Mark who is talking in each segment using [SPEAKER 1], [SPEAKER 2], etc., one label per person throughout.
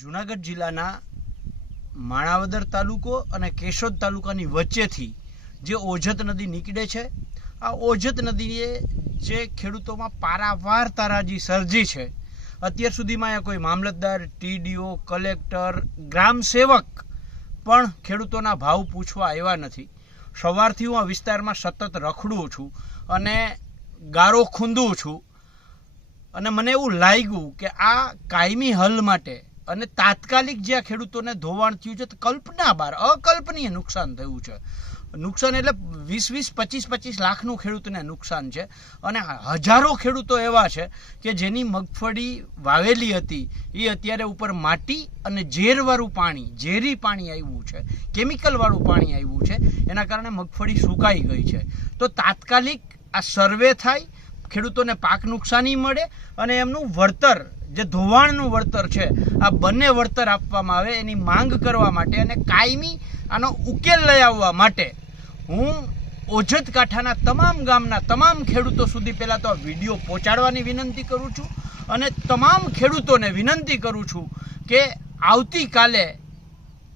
[SPEAKER 1] જુનાગઢ જિલ્લાના માણાવદર તાલુકો અને કેશોદ તાલુકાની વચ્ચેથી જે ઓજત નદી નીકળે છે, આ ઓજત નદીએ જે ખેડૂતોમાં પારાવાર તારાજી સર્જી છે. અત્યાર સુધીમાં અહીંયા કોઈ મામલતદાર, ટીડીઓ, કલેક્ટર, ગ્રામ સેવક પણ ખેડૂતોના ભાવ પૂછવા આવ્યા નથી. સવારથી હું આ વિસ્તારમાં સતત રખડું છું અને ગારો ખૂંદું છું. અને મને એવું લાગ્યું કે આ કાયમી હલ માટે અને તાત્કાલિક જે આ ખેડૂતોને ધોવાણ થયું છે કલ્પના બહાર અકલ્પનીય નુકસાન થયું છે. નુકસાન એટલે વીસ વીસ, પચીસ પચીસ લાખનું ખેડૂતને નુકસાન છે. અને હજારો ખેડૂતો એવા છે કે જેની મગફળી વાવેલી હતી, એ અત્યારે ઉપર માટી અને ઝેરવાળું પાણી, ઝેરી પાણી આવ્યું છે, કેમિકલવાળું પાણી આવ્યું છે. એના કારણે મગફળી સુકાઈ ગઈ છે. તો તાત્કાલિક આ સર્વે થાય ખેડૂતોને પાક નુકસાની મળે અને એમનું વળતર, જે ધોવાણનું વળતર છે, આ બંને વળતર આપવામાં આવે, એની માંગ કરવા માટે અને કાયમી આનો ઉકેલ લઈ આવવા માટે હું ઓજત કાંઠાના તમામ ગામના તમામ ખેડૂતો સુધી પહેલાં તો આ વીડિયો પહોંચાડવાની વિનંતી કરું છું અને તમામ ખેડૂતોને વિનંતી કરું છું કે આવતીકાલે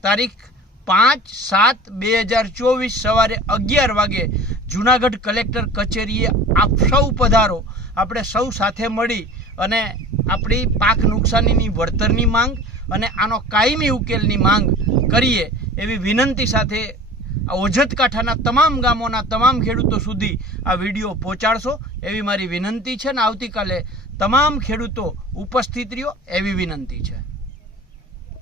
[SPEAKER 1] તારીખ પાંચ સાત બે હજાર ચોવીસ સવારે અગિયાર વાગે જુનાગઢ કલેક્ટર કચેરીએ આપ સૌ પધારો. આપણે સૌ સાથે મળી અને આપણી પાક નુકસાનીની વળતરની માંગ અને આનો કાયમી ઉકેલની માંગ કરીએ એવી વિનંતી સાથે ઓજત કાંઠાના તમામ ગામોના તમામ ખેડૂતો સુધી આ વીડિયો પહોંચાડશો એવી મારી વિનંતી છે ને આવતીકાલે તમામ ખેડૂતો ઉપસ્થિત રહ્યો એવી વિનંતી છે.